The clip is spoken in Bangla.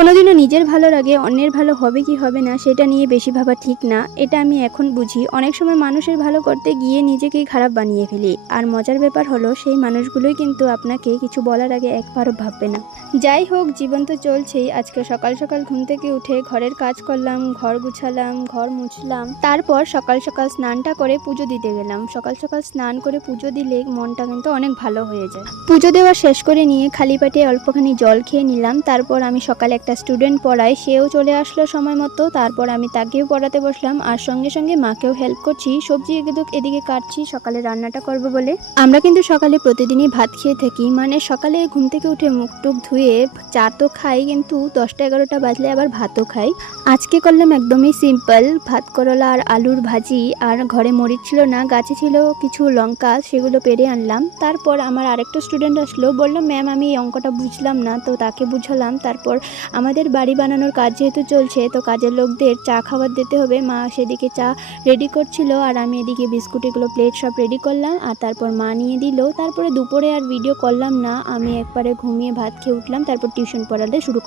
কোনোদিনও নিজের ভালোর আগে অন্যের ভালো হবে কি হবে না সেটা নিয়ে বেশি ভাবা ঠিক না। এটা আমি এখন বুঝি। অনেক সময় মানুষের ভালো করতে গিয়ে নিজেকেই খারাপ বানিয়ে ফেলি। আর মজার ব্যাপার হলো সেই মানুষগুলোই কিন্তু আপনাকে কিছু বলার আগে একবারও ভাববে না। যাই হোক, জীবন তো চলছেই। আজকে সকাল সকাল ঘুম থেকে উঠে ঘরের কাজ করলাম, ঘর গুছালাম, ঘর মুছলাম, তারপর সকাল সকাল স্নানটা করে পুজো দিতে গেলাম। সকাল সকাল স্নান করে পুজো দিলে মনটা কিন্তু অনেক ভালো হয়ে যায়। পুজো দেওয়া শেষ করে নিয়ে খালি পেটে অল্পখানি জল খেয়ে নিলাম। তারপর আমি সকালে একটা স্টুডেন্ট পড়াই, সেও চলে আসলো সময় মতো। তারপর আমি তাকেও পড়াতে বসলাম, আর সঙ্গে সঙ্গে মাকেও হেল্প করছি। সবজি এদিকে কাটছি সকালে রান্নাটা করব বলে। আমরা কিন্তু সকালে প্রতিদিনই ভাত খেয়ে থাকি, মানে সকালে ঘুম থেকে উঠে মুখ টুক ধুয়ে চা তো খাই, কিন্তু 10টা-11টা বাজলে আবার ভাতও খাই। আজকে করলাম একদমই সিম্পল ভাত, করলা আর আলুর ভাজি। আর ঘরে মরিচ ছিল না, গাছে ছিল কিছু লঙ্কা, সেগুলো পেড়ে আনলাম। তারপর আমার আরেকটা স্টুডেন্ট আসলো, বললো ম্যাম আমি এই অঙ্কটা বুঝলাম না, তো তাকে বুঝালাম। তারপর আমাদের বাড়ি বানানোর কাজ যেহেতু চলছে, তো কাজের লোকদের চা খাবার দিতে হবে। মা সেদিকে চা রেডি করছিল, আর আমি এদিকে বিস্কুট এগুলো প্লেট সব রেডি করলাম। আর তারপর মা নিয়ে দিল। তারপরে দুপুরে আর ভিডিও করলাম না, আমি একবারে ঘুমিয়ে ভাত খেয়ে উঠলাম। তারপর টিউশন পড়াতে শুরু করলাম।